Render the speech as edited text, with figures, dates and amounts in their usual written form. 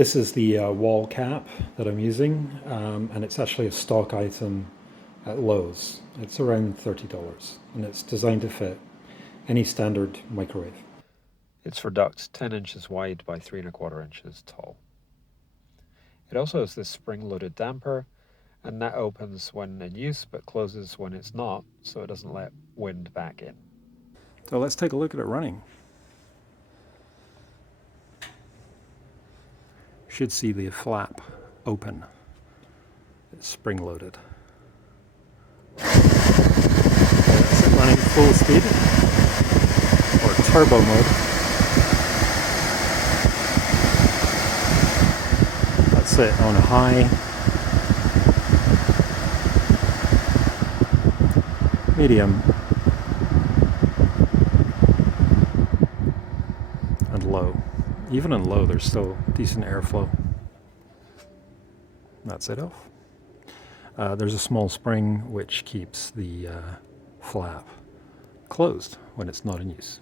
This is the wall cap that I'm using, and it's actually a stock item at Lowe's. It's around $30, and it's designed to fit any standard microwave. It's for ducts 10 inches wide by 3¼ inches tall. It also has this spring-loaded damper, and that opens when in use but closes when it's not, so it doesn't let wind back in. So let's take a look at it running. Should see the flap open. It's spring-loaded. That's it running full speed, or turbo mode. That's it on a high, medium, and low. Even in low, there's still decent airflow. That's it off. There's a small spring which keeps the flap closed when it's not in use.